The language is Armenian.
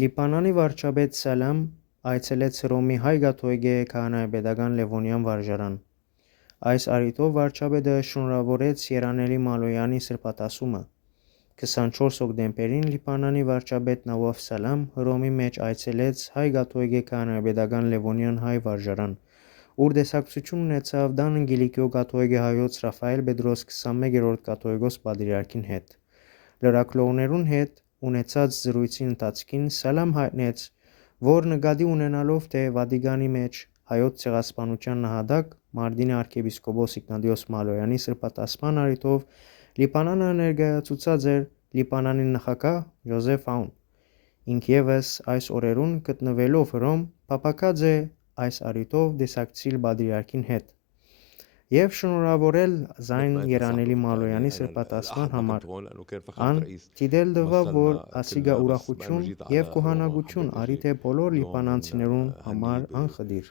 Լիբանանի վարչապետ Սալամ այցելեց Հռոմի հայ կաթողիկե քահանայապետական Լևոնյան վարժարան։ Այս առիթով վարչապետը շնորհավորեց Երանելի Մալոյանի սրբատասումը։ 24 հոկտեմբերին Լիբանանի վարչապետ Նավաֆ Սալամ Հռոմի մեջ այցելեց հայ կաթողիկե քահանայապետական Լևոնյան հայ վարժարան, ուր տեսակցություն ունեցավ Դան Անգելիկիո կաթողիկե հայոց Ռաֆայել Պետրոս 21-րդ կաթողիկոս պատրիարքին հետ։ Լրագրողներուն հետ ունեցած զրույցի ընթացքին Սալամ հայտնեց, որ նկատի ունենալով, թե Վատիկանի մեջ հայոց ցեղասպանության նահատակ Մարտինե arczepiskopos Իգնատիոս Մալոյանի սրբատասման առիթով Լիբանանը ներկայացուցած էր Լիբանանի նախագահ Ջոզեֆ Աուն։ Ինքևս այս օրերուն գտնվելով Հռոմ փափագած է այս առիթով տեսակցիլ պատրիարքին հետ եւ շնորհավորել Զայն Երանելի Մալոյանի սրբատասման համար։ Ան դիտել տվավ, որ ասիգա ուրախություն եւ կոհանագություն արի թե բոլոր լիբանանցիներուն համար անխտիր։